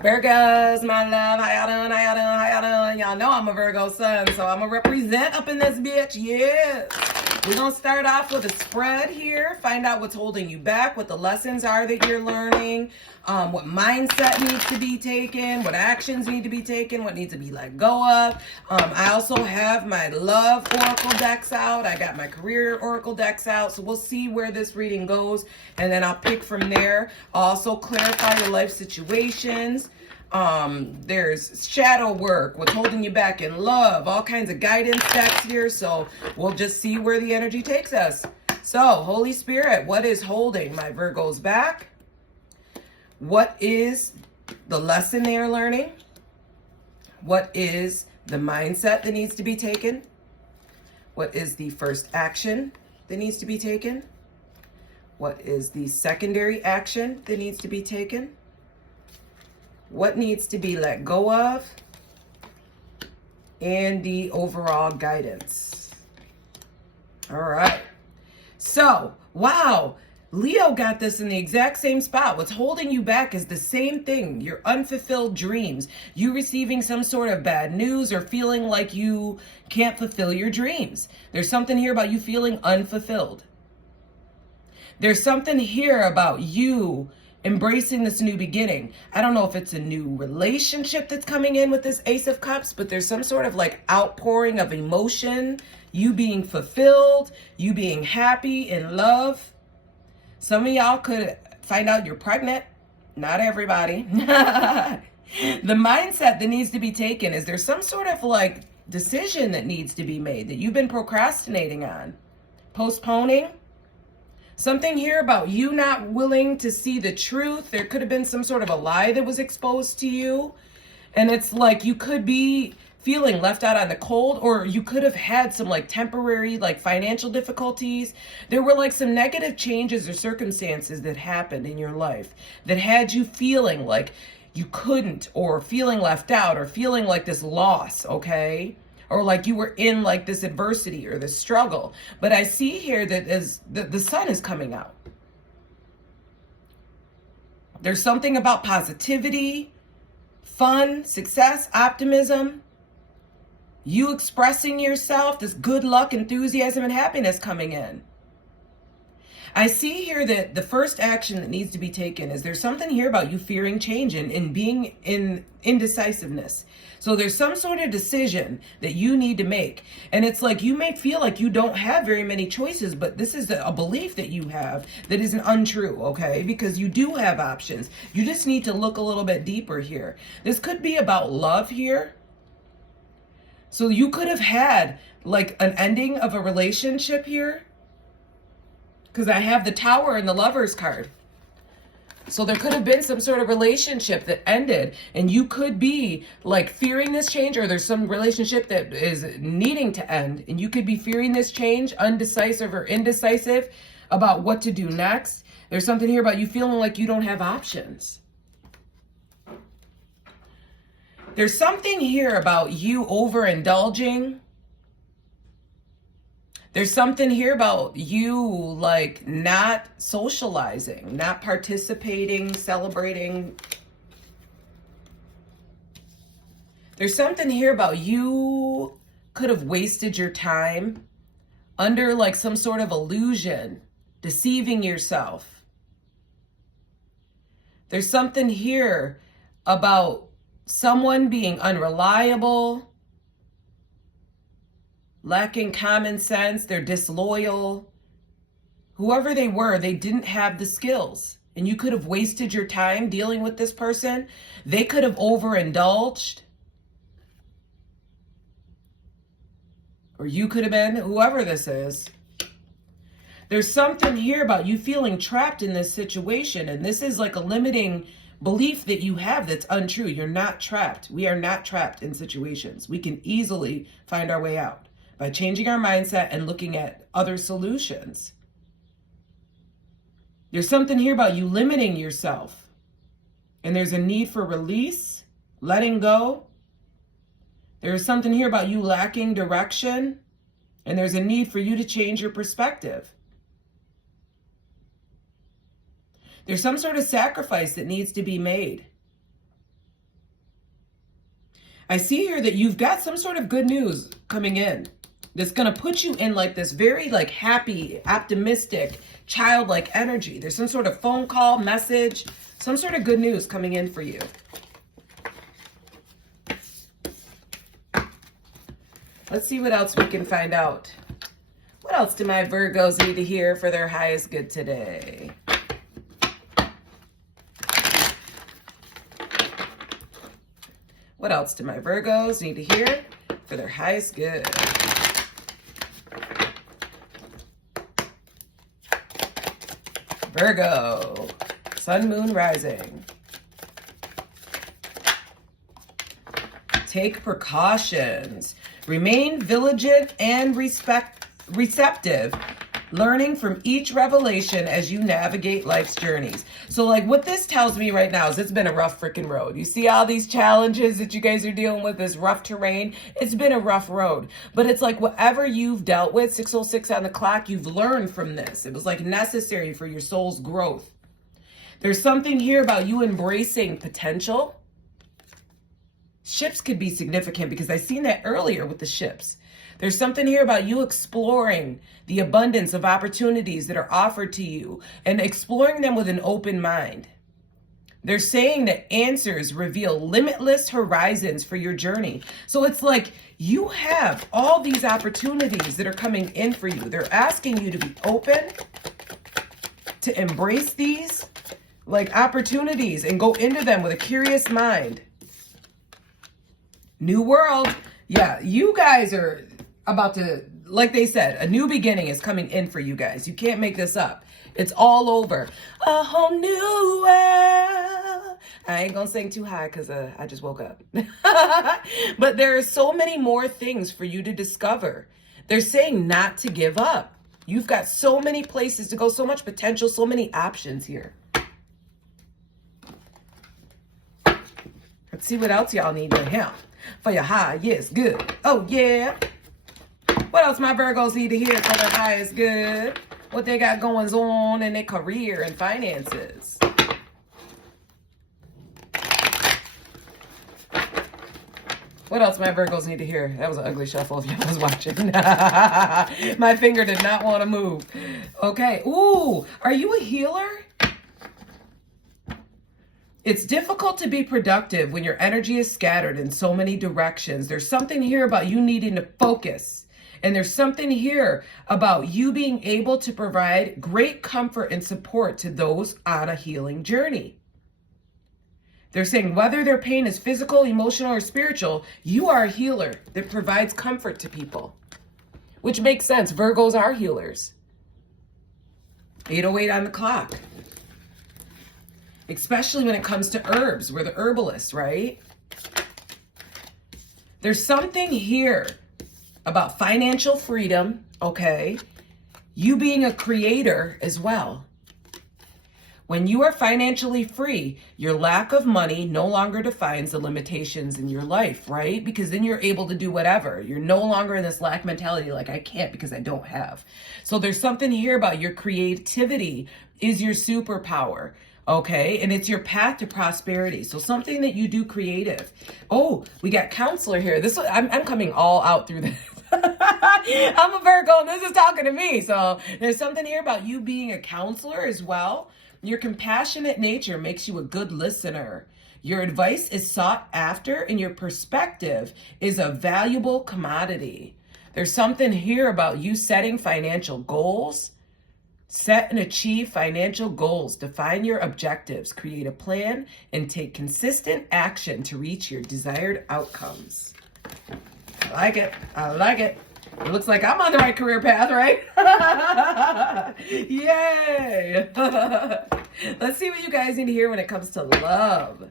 Virgos, my love, how y'all doing, how y'all doing, how y'all doing? Y'all know I'm a Virgo sun, so I'm going to represent up in this bitch, yes. We're going to start off with a spread here, find out what's holding you back, what the lessons are that you're learning, what mindset needs to be taken, what actions need to be taken, what needs to be let go of. I also have my love oracle decks out. I got my career oracle decks out, so we'll see where this reading goes, and then I'll pick from there. I'll also clarify your life situations. There's shadow work, what's holding you back in love, all kinds of guidance decks here, so we'll just see where the energy takes us. So, Holy Spirit, what is holding my Virgos back? What is the lesson they are learning? What is the mindset that needs to be taken? What is the first action that needs to be taken? What is the secondary action that needs to be taken? What needs to be let go of? And the overall guidance. All right. So, wow. Leo got this in the exact same spot. What's holding you back is the same thing. Your unfulfilled dreams. You receiving some sort of bad news or feeling like you can't fulfill your dreams. There's something here about you feeling unfulfilled. There's something here about you embracing this new beginning. I don't know if it's a new relationship that's coming in with this Ace of Cups, but there's some sort of like outpouring of emotion, you being fulfilled, you being happy, in love. Some of y'all could find out you're pregnant. Not everybody. The mindset that needs to be taken is there's some sort of like decision that needs to be made that you've been procrastinating on, postponing. Something here about you not willing to see the truth. There could have been some sort of a lie that was exposed to you. And it's like you could be feeling left out on the cold, or you could have had some like temporary like financial difficulties. There were like some negative changes or circumstances that happened in your life that had you feeling like you couldn't, or feeling left out, or feeling like this loss, okay? Or like you were in like this adversity or this struggle. But I see here that as the sun is coming out. There's something about positivity, fun, success, optimism. You expressing yourself, this good luck, enthusiasm, and happiness coming in. I see here that the first action that needs to be taken is there's something here about you fearing change and being in indecisiveness. So there's some sort of decision that you need to make. And it's like you may feel like you don't have very many choices, but this is a belief that you have that isn't untrue, okay? Because you do have options. You just need to look a little bit deeper here. This could be about love here. So you could have had like an ending of a relationship here, because I have the Tower and the Lovers card. So there could have been some sort of relationship that ended, and you could be like fearing this change, or there's some relationship that is needing to end, and you could be fearing this change, undecisive or indecisive about what to do next. There's something here about you feeling like you don't have options. There's something here about you overindulging. There's something here about you like not socializing, not participating, celebrating. There's something here about you could have wasted your time under like some sort of illusion, deceiving yourself. There's something here about someone being unreliable, lacking common sense, they're disloyal. Whoever they were, they didn't have the skills. And you could have wasted your time dealing with this person. They could have overindulged. Or you could have been, whoever this is. There's something here about you feeling trapped in this situation. And this is like a limiting belief that you have that's untrue. You're not trapped. We are not trapped in situations. We can easily find our way out by changing our mindset and looking at other solutions. There's something here about you limiting yourself. And there's a need for release, letting go. There's something here about you lacking direction. And there's a need for you to change your perspective. There's some sort of sacrifice that needs to be made. I see here that you've got some sort of good news coming in that's going to put you in like this very like happy, optimistic, childlike energy. There's some sort of phone call, message, some sort of good news coming in for you. Let's see what else we can find out. What else do my Virgos need to hear for their highest good today? What else do my Virgos need to hear for their highest good? Virgo, Sun, Moon, Rising. Take precautions. Remain vigilant and receptive, learning from each revelation as you navigate life's journeys. So like what this tells me right now is it's been a rough freaking road. You see all these challenges that you guys are dealing with, this rough terrain. It's been a rough road, but it's like whatever you've dealt with, 6:06 on the clock, you've learned from this. It was like necessary for your soul's growth. There's something here about you embracing potential. Ships could be significant because I seen that earlier with the ships. There's something here about you exploring the abundance of opportunities that are offered to you and exploring them with an open mind. They're saying that answers reveal limitless horizons for your journey. So it's like you have all these opportunities that are coming in for you. They're asking you to be open, to embrace these like opportunities and go into them with a curious mind. New world. Yeah, you guys are about to, like they said, a new beginning is coming in for you guys. You can't make this up. It's all over. A whole new world. I ain't gonna sing too high because I just woke up. But there are so many more things for you to discover. They're saying not to give up. You've got so many places to go, so much potential, so many options here. Let's see what else y'all need to hear for your highest good. Oh, yeah. What else my Virgos need to hear for their highest good? What they got going on in their career and finances. What else my Virgos need to hear? That was an ugly shuffle if y'all was watching. My finger did not want to move. Okay. Ooh, are you a healer? It's difficult to be productive when your energy is scattered in so many directions. There's something here about you needing to focus. And there's something here about you being able to provide great comfort and support to those on a healing journey. They're saying whether their pain is physical, emotional, or spiritual, you are a healer that provides comfort to people. Which makes sense. Virgos are healers. 8:08 on the clock. Especially when it comes to herbs. We're the herbalists, right? There's something here about financial freedom, okay? You being a creator as well. When you are financially free, your lack of money no longer defines the limitations in your life, right? Because then you're able to do whatever. You're no longer in this lack mentality like I can't because I don't have. So there's something here about your creativity is your superpower. Okay, and it's your path to prosperity. So something that you do creative. Oh, we got counselor here. I'm coming all out through this. I'm a Virgo and this is talking to me. So there's something here about you being a counselor as well. Your compassionate nature makes you a good listener. Your advice is sought after and your perspective is a valuable commodity. There's something here about you setting financial goals. Set and achieve financial goals, define your objectives, create a plan, and take consistent action to reach your desired outcomes. I like it. I like it. It looks like I'm on the right career path, right? Yay! Let's see what you guys need to hear when it comes to love.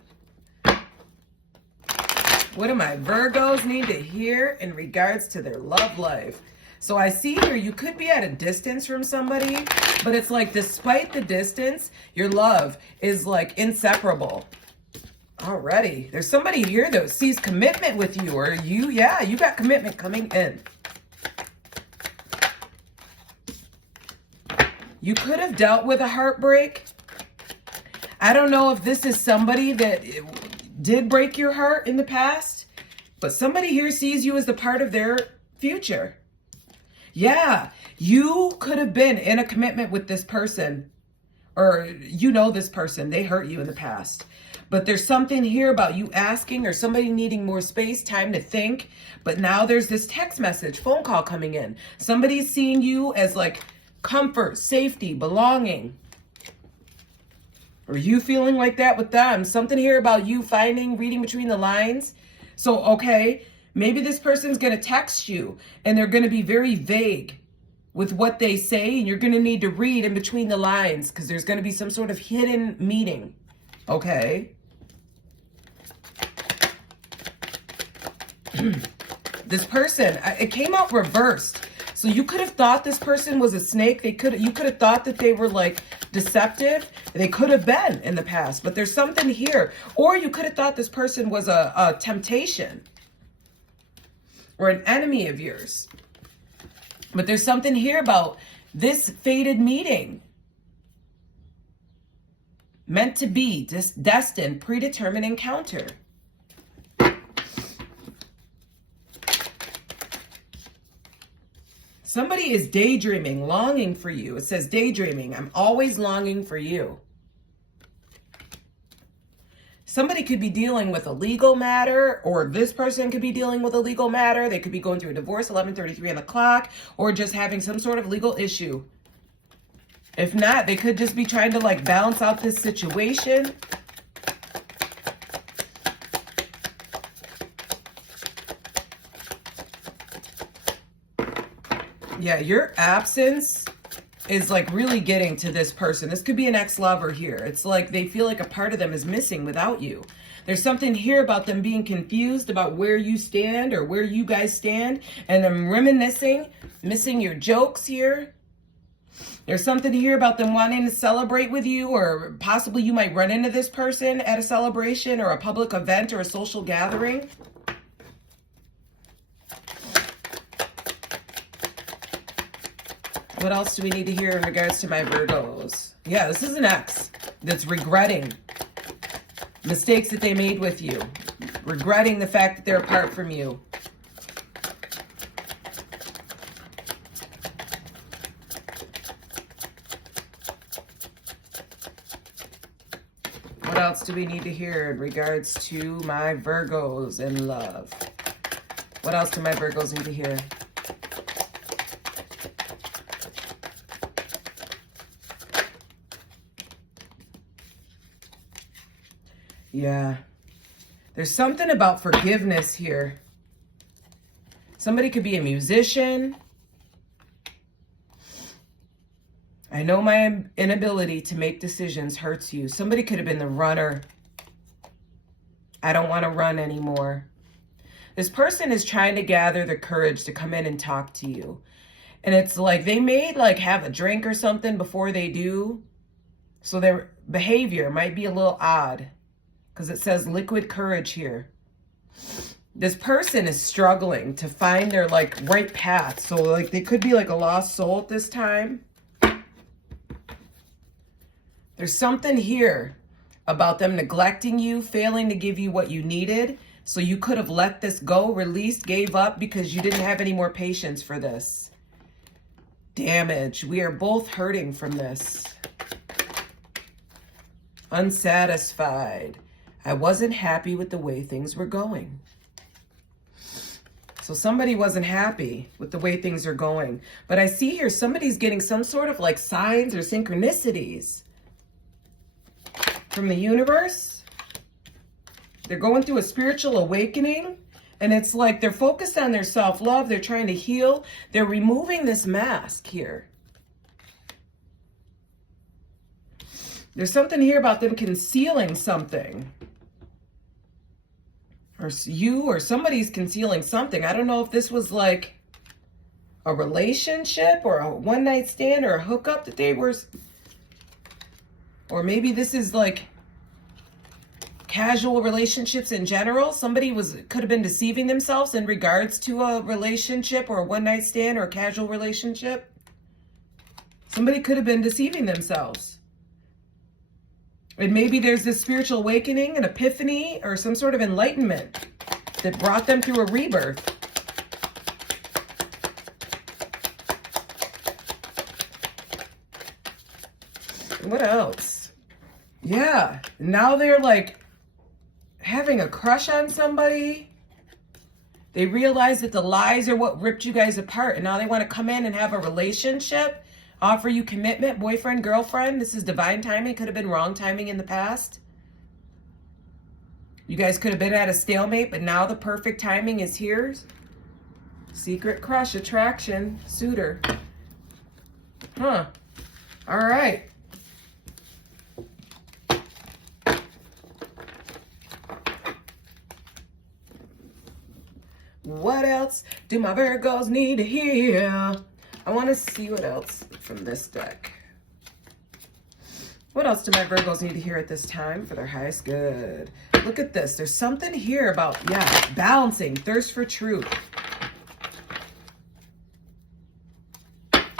What do my Virgos need to hear in regards to their love life? So I see here you could be at a distance from somebody, but it's like despite the distance, your love is like inseparable. Alrighty. There's somebody here that sees commitment with you, or you got commitment coming in. You could have dealt with a heartbreak. I don't know if this is somebody that did break your heart in the past. But somebody here sees you as a part of their future. Yeah, you could have been in a commitment with this person, or you know this person, they hurt you in the past. But there's something here about you asking or somebody needing more space, time to think. But now there's this text message, phone call coming in. Somebody's seeing you as like comfort, safety, belonging. Are you feeling like that with them? Something here about you reading between the lines. So, okay, maybe this person's going to text you and they're going to be very vague with what they say. And you're going to need to read in between the lines because there's going to be some sort of hidden meaning. Okay. This person, it came out reversed. So you could have thought this person was a snake. You could have thought that they were like deceptive. They could have been in the past, but there's something here. Or you could have thought this person was a temptation or an enemy of yours. But there's something here about this fated meeting. Meant to be, destined, predetermined encounter. Somebody is daydreaming, longing for you. It says daydreaming. I'm always longing for you. Somebody could be dealing with a legal matter, or this person could be dealing with a legal matter. They could be going through a divorce, 11:33 on the clock, or just having some sort of legal issue. If not, they could just be trying to like balance out this situation. Yeah, your absence is like really getting to this person. This could be an ex-lover here. It's like they feel like a part of them is missing without you. There's something here about them being confused about where you stand or where you guys stand, and them reminiscing, missing your jokes here. There's something here about them wanting to celebrate with you, or possibly you might run into this person at a celebration or a public event or a social gathering. What else do we need to hear in regards to my Virgos? Yeah, this is an ex that's regretting mistakes that they made with you, regretting the fact that they're apart from you. What else do we need to hear in regards to my Virgos in love? What else do my Virgos need to hear? Yeah, there's something about forgiveness here. Somebody could be a musician. I know my inability to make decisions hurts you. Somebody could have been the runner. I don't want to run anymore. This person is trying to gather the courage to come in and talk to you. And it's like they may like have a drink or something before they do. So their behavior might be a little odd. Because it says liquid courage here. This person is struggling to find their like right path. So like they could be like a lost soul at this time. There's something here about them neglecting you, failing to give you what you needed. So you could have let this go, released, gave up because you didn't have any more patience for this. Damage. We are both hurting from this. Unsatisfied. I wasn't happy with the way things were going. So somebody wasn't happy with the way things are going. But I see here somebody's getting some sort of like signs or synchronicities from the universe. They're going through a spiritual awakening. And it's like they're focused on their self-love. They're trying to heal. They're removing this mask here. There's something here about them concealing something. Or you or somebody's concealing something. I don't know if this was like a relationship or a one-night stand or a hookup that they were. Or maybe this is like casual relationships in general. Somebody could have been deceiving themselves in regards to a relationship or a one-night stand or a casual relationship. Somebody could have been deceiving themselves. And maybe there's this spiritual awakening, an epiphany, or some sort of enlightenment that brought them through a rebirth. What else? Yeah, now they're like having a crush on somebody. They realize that the lies are what ripped you guys apart, and now they want to come in and have a relationship, offer you commitment, boyfriend, girlfriend. This is divine timing. Could have been wrong timing in the past. You guys could have been at a stalemate, but now the perfect timing is here. Secret crush, attraction, suitor. Huh. All right. What else do my Virgos need to hear? I want to see what else from this deck. What else do my Virgos need to hear at this time for their highest good? Look at this. There's something here about, yeah, balancing, thirst for truth.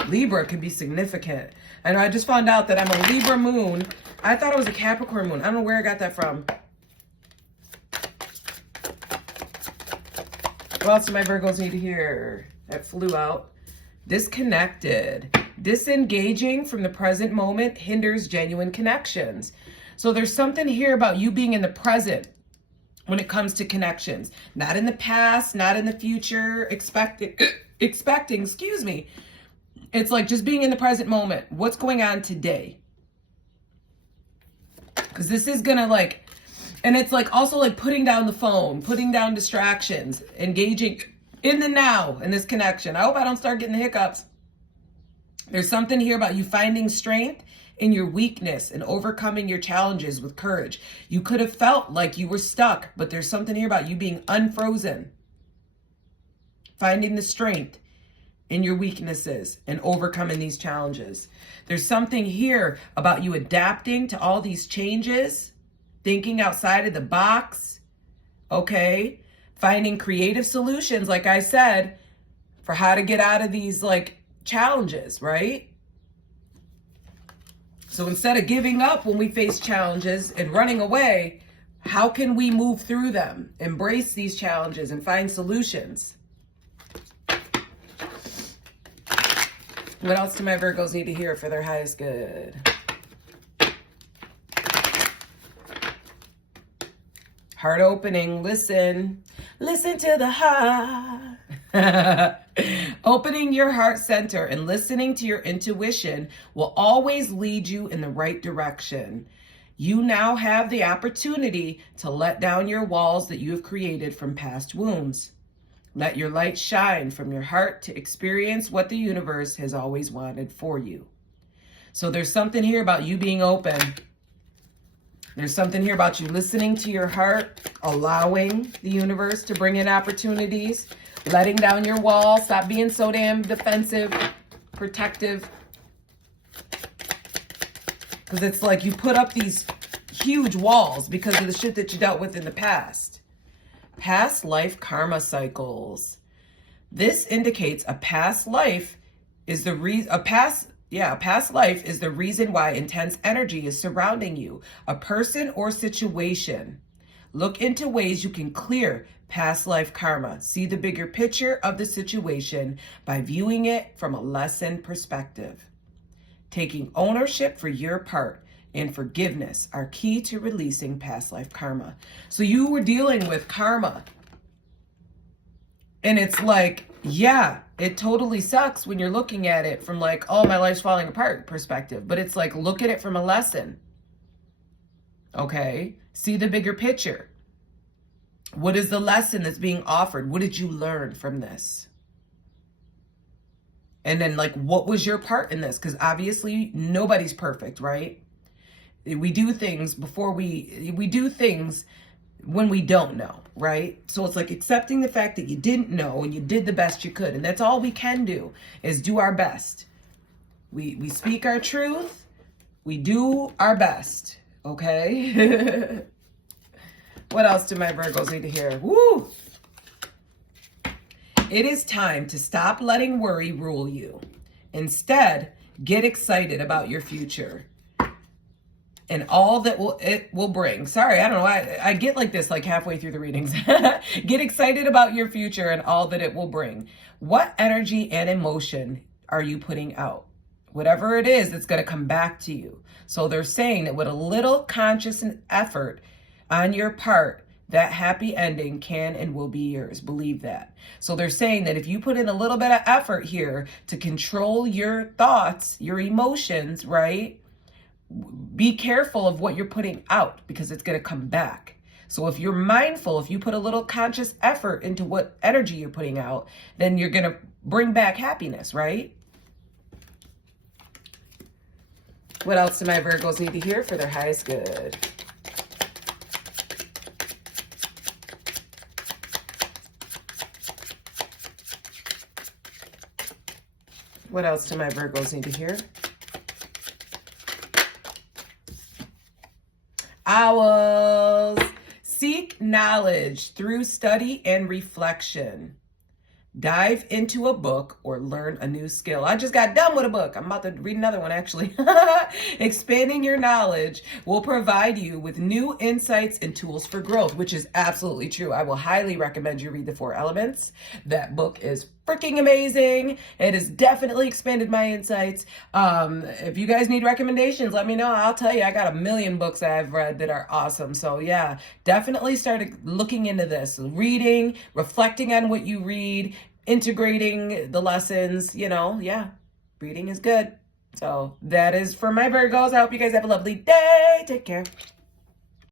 Libra can be significant. I know I just found out that I'm a Libra moon. I thought it was a Capricorn moon. I don't know where I got that from. What else do my Virgos need to hear? That flew out. Disconnected. Disengaging from the present moment hinders genuine connections. So there's something here about you being in the present when it comes to connections. Not in the past, not in the future, expecting, excuse me. It's like just being in the present moment. What's going on today? Because this is going to like, and it's like also like putting down the phone, putting down distractions, engaging in the now in this connection. I hope I don't start getting the hiccups. There's something here about you finding strength in your weakness and overcoming your challenges with courage. You could have felt like you were stuck, but there's something here about you being unfrozen. Finding the strength in your weaknesses and overcoming these challenges. There's something here about you adapting to all these changes, thinking outside of the box, okay? Finding creative solutions, like I said, for how to get out of these like challenges, right? So instead of giving up when we face challenges and running away, how can we move through them, embrace these challenges and find solutions? What else do my Virgos need to hear for their highest good? Heart opening, listen to the heart. Opening your heart center and listening to your intuition will always lead you in the right direction. You now have the opportunity to let down your walls that you have created from past wounds. Let your light shine from your heart to experience what the universe has always wanted for you. So there's something here about you being open. There's something here about you listening to your heart, allowing the universe to bring in opportunities, letting down your walls, stop being so damn defensive, protective. Because it's like you put up these huge walls because of the shit that you dealt with in the past. Past life karma cycles. This indicates a past life is the reason, a past life is the reason why intense energy is surrounding you, a person or situation. Look into ways you can clear past life karma. See the bigger picture of the situation by viewing it from a lesson perspective. Taking ownership for your part and forgiveness are key to releasing past life karma. So you were dealing with karma. And it's like, yeah, it totally sucks when you're looking at it from like, oh, my life's falling apart perspective. But it's like, look at it from a lesson. Okay? See the bigger picture. What is the lesson that's being offered? What did you learn from this? And then like, what was your part in this? Because obviously nobody's perfect, right? We do things before we do things when we don't know, right? So it's like accepting the fact that you didn't know and you did the best you could. And that's all we can do is do our best. We speak our truth. We do our best, okay? What else do my Virgos need to hear? Woo! It is time to stop letting worry rule you. Instead, get excited about your future. and all that it will bring. Sorry, I don't know. I get like this like halfway through the readings. Get excited about your future and all that it will bring. What energy and emotion are you putting out? Whatever it is, it's going to come back to you. So they're saying that with a little conscious effort on your part, that happy ending can and will be yours. Believe that. So they're saying that if you put in a little bit of effort here to control your thoughts, your emotions, right? Be careful of what you're putting out because it's going to come back. So if you're mindful, if you put a little conscious effort into what energy you're putting out, then you're going to bring back happiness, right? What else do my Virgos need to hear for their highest good? What else do my Virgos need to hear? Owls. Seek knowledge through study and reflection. Dive into a book or learn a new skill. I just got done with a book. I'm about to read another one, actually. Expanding your knowledge will provide you with new insights and tools for growth, which is absolutely true. I will highly recommend you read The Four Elements. That book is freaking amazing. It has definitely expanded my insights. If you guys need recommendations, let me know. I'll tell you, I got a million books that I've read that are awesome. So yeah, definitely start looking into this, reading, reflecting on what you read, integrating the lessons, yeah, reading is good. So that is for my Virgos. I hope you guys have a lovely day. Take care.